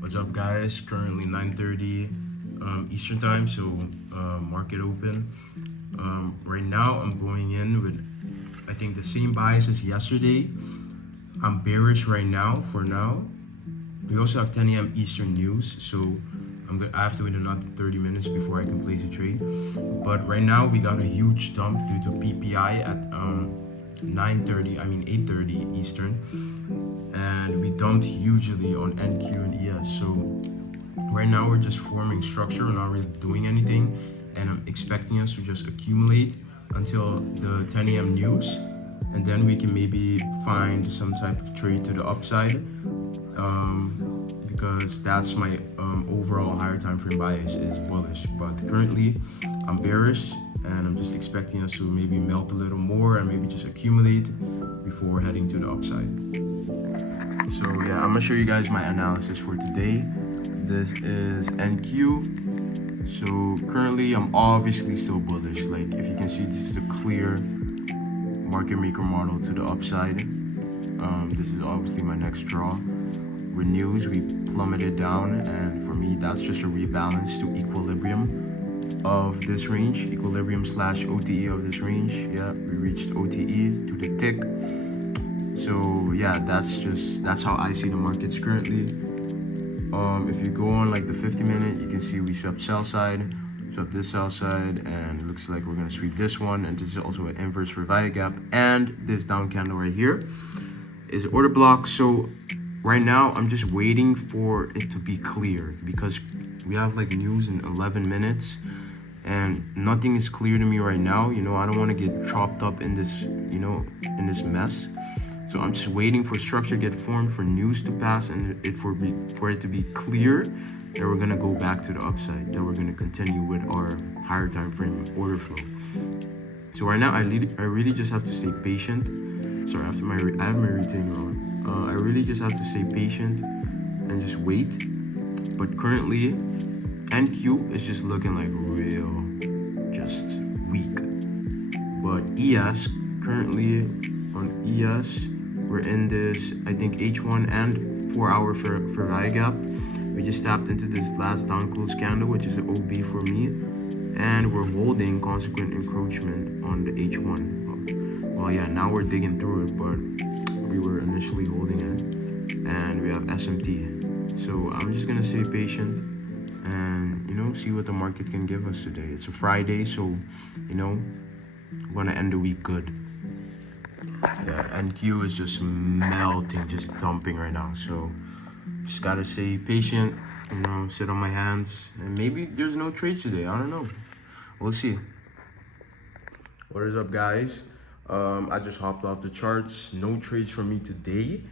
What's up, guys? Currently 9:30 Eastern time, so market open. Right now, I'm going in with I think the same bias as yesterday. I'm bearish right now. For now, we also have 10 a.m. Eastern news, so I have to wait another 30 minutes before I can place a trade. But right now, we got a huge dump due to PPI at 8:30 Eastern, and we dumped hugely on NQ and ES. So right now we're just forming structure, we're not really doing anything, and I'm expecting us to just accumulate until the 10 a.m. news, and then we can maybe find some type of trade to the upside, because that's my overall higher time frame bias is bullish. But currently I'm bearish, and I'm just expecting us to maybe melt a little more and maybe just accumulate before heading to the upside. So yeah, I'm gonna show you guys my analysis for today. This is NQ. So currently I'm obviously still bullish. Like if you can see, this is a clear market maker model to the upside. This is obviously my next draw. With news, we plummeted down, and for me that's just a rebalance to equilibrium of this range, equilibrium / OTE of this range. Yeah, we reached OTE to the tick. So yeah, that's how I see the markets currently. If you go on like the 50-minute, you can see we swept sell side, swept this sell side, and it looks like we're gonna sweep this one. And this is also an inverse for value gap, and this down candle right here is order block. So right now I'm just waiting for it to be clear, because we have like news in 11 minutes and nothing is clear to me right now. I don't want to get chopped up in this in this mess. So I'm just waiting for structure to get formed, for news to pass, and for it to be clear that we're gonna go back to the upside, that we're gonna continue with our higher time frame order flow. So right now I really just have to stay patient. Sorry, I have my retainer on. I really just have to stay patient and just wait. But currently, NQ is just looking like real, just weak. But ES, currently on ES, we're in this, I think, H1 and 4 hour for value gap. We just tapped into this last down close candle, which is an OB for me, and we're holding consequent encroachment on the H1. Well, yeah, now we're digging through it, but we were initially holding it, and we have SMT. So I'm just gonna stay patient and see what the market can give us today. It's a Friday, so we're gonna end the week good. Yeah, NQ is just melting, just dumping right now. So just gotta stay patient, sit on my hands, and maybe there's no trades today. I don't know. We'll see. What is up, guys? I just hopped off the charts. No trades for me today.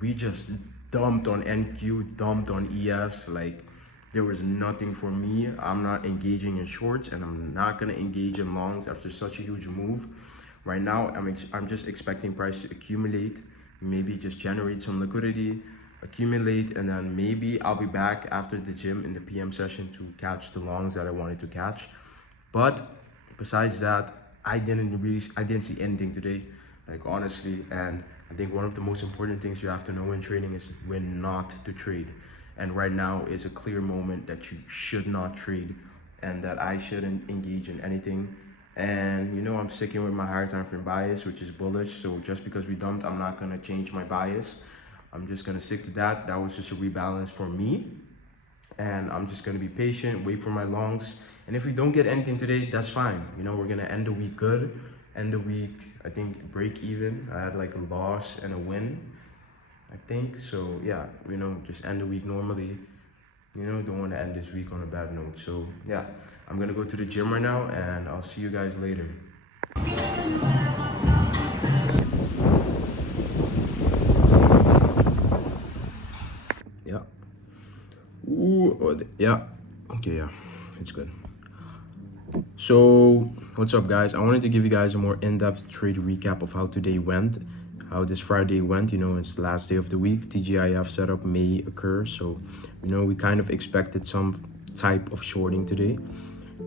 We just dumped on NQ, dumped on ES. Like there was nothing for me. I'm not engaging in shorts, and I'm not gonna engage in longs after such a huge move. Right now, I'm just expecting price to accumulate, maybe just generate some liquidity, accumulate, and then maybe I'll be back after the gym in the PM session to catch the longs that I wanted to catch. But besides that, I didn't see anything today, like honestly. And I think one of the most important things you have to know in trading is when not to trade. And right now is a clear moment that you should not trade, and that I shouldn't engage in anything. And I'm sticking with my higher time frame bias, which is bullish. So just because we dumped, I'm not gonna change my bias. I'm just gonna stick to that. That was just a rebalance for me, and I'm just gonna be patient, wait for my longs. And if we don't get anything today, that's fine. We're gonna end the week good. End the week, I think, break even. I had like a loss and a win, I think. So yeah, just end the week normally. Don't want to end this week on a bad note. So yeah, I'm gonna go to the gym right now, and I'll see you guys later. Yeah. Yeah. Okay, yeah, it's good. So what's up, guys? I wanted to give you guys a more in-depth trade recap of how today went, how this Friday went. It's the last day of the week. TGIF setup may occur, so we kind of expected some type of shorting today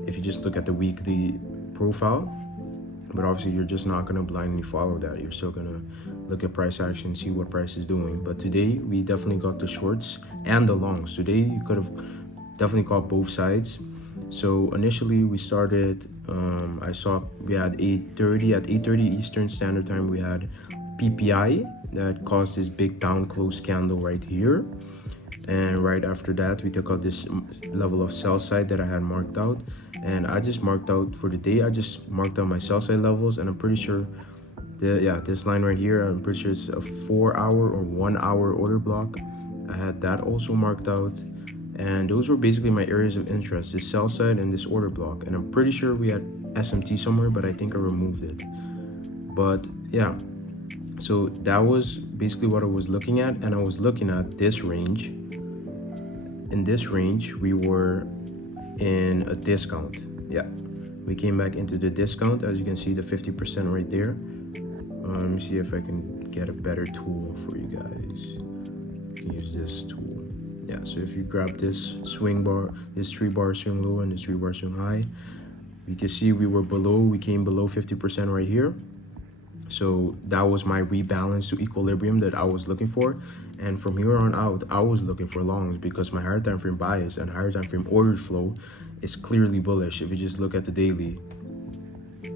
if you just look at the weekly profile. But obviously you're just not going to blindly follow that. You're still going to look at price action, see what price is doing. But today we definitely got the shorts and the longs. Today you could have definitely caught both sides. So initially we started, I saw we had 8:30. At 8:30 Eastern Standard Time we had PPI that caused this big down close candle right here. And right after that we took out this level of sell side that I had marked out, and I just marked out for the day, I just marked out my sell side levels, and I'm pretty sure this line right here, I'm pretty sure it's a 4-hour or 1-hour order block. I had that also marked out, and those were basically my areas of interest, this sell side and this order block. And I'm pretty sure we had SMT somewhere, but I think I removed it. But yeah, so that was basically what I was looking at, and I was looking at this range. In this range we were in a discount. Yeah, we came back into the discount, as you can see, the 50% right there. Let me see if I can get a better tool for you guys. You can use this tool. Yeah, so if you grab this swing bar, this 3-bar swing low and this 3-bar swing high, you can see we came below 50% right here. So that was my rebalance to equilibrium that I was looking for. And from here on out, I was looking for longs because my higher time frame bias and higher time frame order flow is clearly bullish. If you just look at the daily,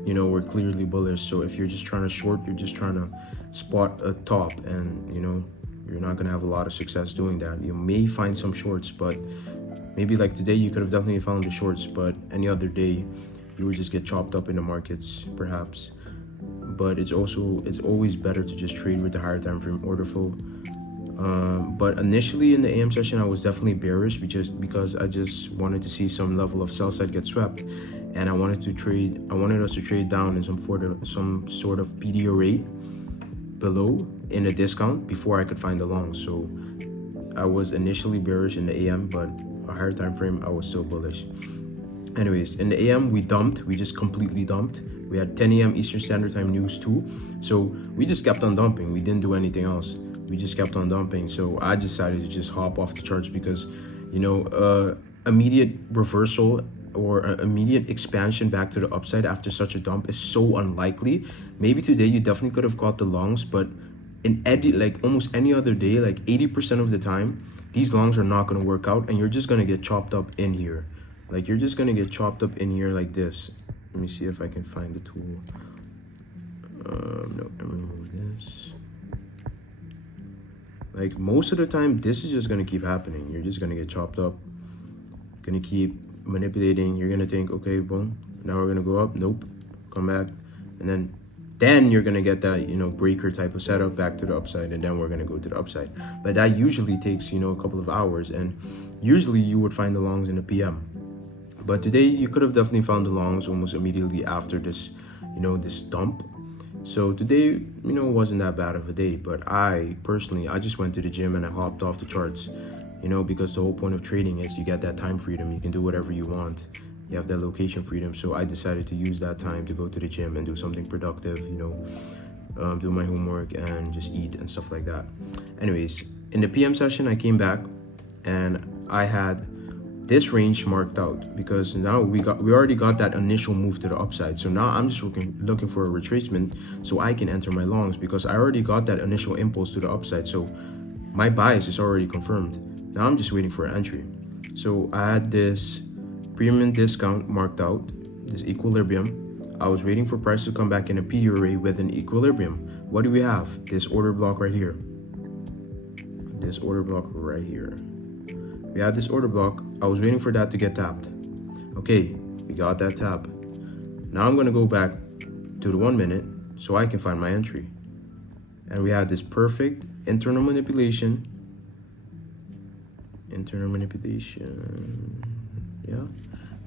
you know, we're clearly bullish. So if you're just trying to short, you're just trying to spot a top, and you know, you're not gonna have a lot of success doing that. You may find some shorts, but maybe like today you could have definitely found the shorts, but any other day you would just get chopped up in the markets perhaps. But it's always better to just trade with the higher time frame order flow. But initially in the AM session I was definitely bearish because I just wanted to see some level of sell side get swept, and I wanted us to trade down in some sort of PD array below in a discount before I could find the long. So I was initially bearish in the AM, but a higher time frame I was still bullish. Anyways, in the AM we just completely dumped. We had 10 a.m. Eastern Standard Time news too, so we just kept on dumping. We didn't do anything else. We just kept on dumping. So I decided to just hop off the charts because, you know, immediate reversal or immediate expansion back to the upside after such a dump is so unlikely. Maybe today you definitely could have caught the longs, but in like almost any other day, like 80% of the time, these longs are not going to work out, and you're just going to get chopped up in here. Like you're just going to get chopped up in here like this. Let me see if I can find the tool. No, let me remove this. Like most of the time, this is just gonna keep happening. You're just gonna get chopped up. Gonna keep manipulating. You're gonna think, okay, boom, now we're gonna go up. Nope, come back, and then you're gonna get that, you know, breaker type of setup back to the upside, and then we're gonna go to the upside. But that usually takes, you know, a couple of hours, and usually you would find the longs in the PM. But today you could have definitely found the longs almost immediately after this, you know, this dump. So today, you know, wasn't that bad of a day. But I just went to the gym and I hopped off the charts, you know, because the whole point of trading is you get that time freedom. You can do whatever you want. You have that location freedom. So I decided to use that time to go to the gym and do something productive, you know, do my homework and just eat and stuff like that. Anyways, in the PM session, I came back and I had this range marked out because now we already got that initial move to the upside. So now I'm just looking for a retracement so I can enter my longs because I already got that initial impulse to the upside. So my bias is already confirmed. Now I'm just waiting for an entry. So I had this premium discount marked out, this equilibrium. I was waiting for price to come back in a PD array with an equilibrium. What do we have? This order block right here. This order block right here. We had this order block. I was waiting for that to get tapped. Okay, we got that tap. Now I'm gonna go back to the 1 minute so I can find my entry. And we had this perfect internal manipulation. Yeah,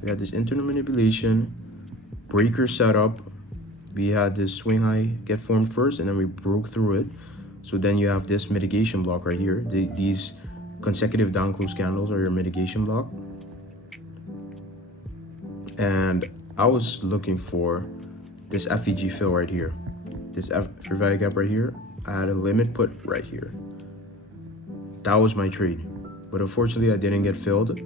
we had this internal manipulation, breaker setup. We had this swing high get formed first, and then we broke through it. So then you have this mitigation block right here. These consecutive down close candles are your mitigation block. And I was looking for this FEG fill right here, this fair value gap right here. I had a limit put right here. That was my trade, but unfortunately I didn't get filled.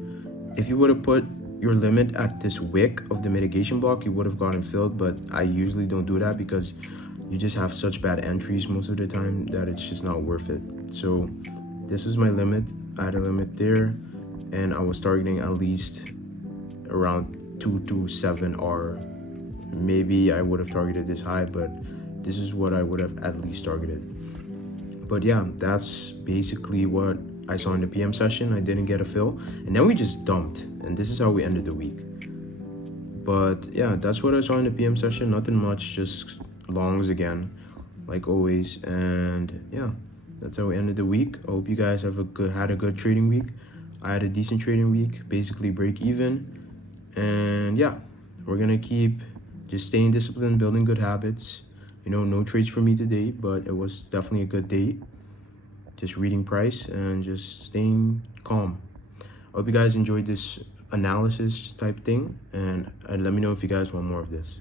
If you would have put your limit at this wick of the mitigation block, you would have gotten filled, but I usually don't do that because you just have such bad entries most of the time that it's just not worth it. So this was my limit. I had a limit there, and I was targeting at least around 2 to 7 R. Maybe I would have targeted this high, but this is what I would have at least targeted. But yeah, that's basically what I saw in the PM session. I didn't get a fill, and then we just dumped, and this is how we ended the week. But yeah, that's what I saw in the PM session. Nothing much, just longs again, like always. And yeah, that's how we ended the week. I hope you guys had a good trading week. I had a decent trading week, basically break even. And yeah, we're gonna keep just staying disciplined, building good habits. You know, no trades for me today, but it was definitely a good day. Just reading price and just staying calm. I hope you guys enjoyed this analysis type thing, and let me know if you guys want more of this.